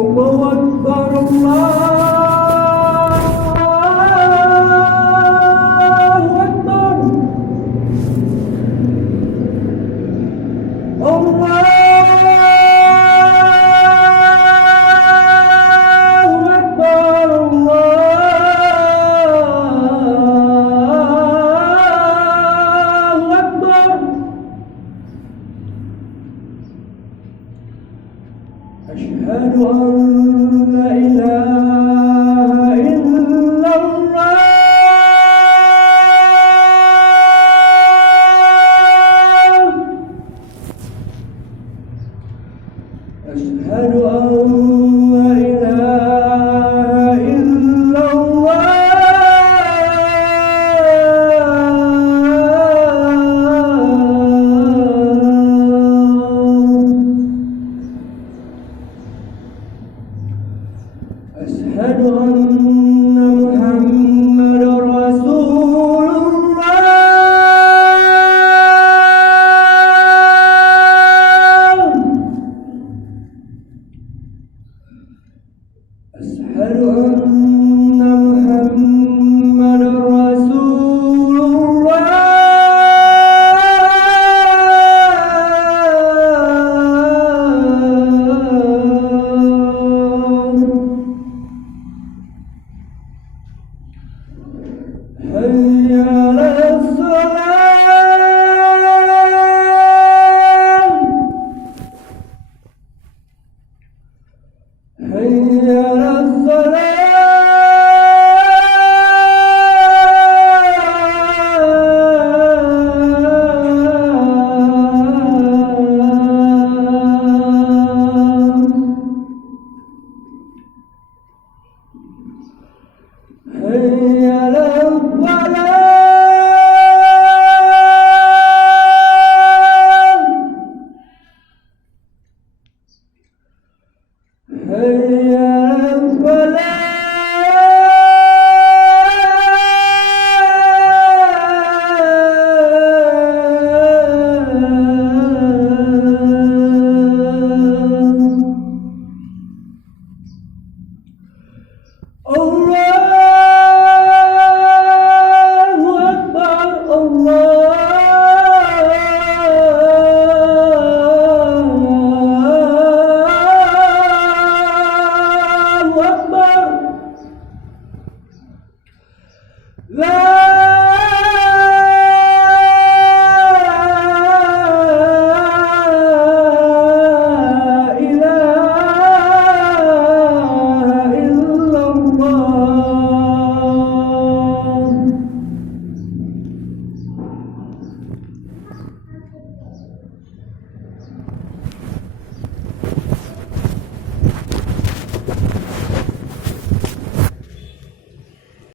الله أكبر الله أكبر الله أكبر الله أكبر أشهد أن لا إله إلا الله أشهد أن لا إله إلا الله أشهد أن محمد رسول الله أشهد أن محمد رسول الله حي على الصلاة حي على حي على الفلاح حي على الفلاح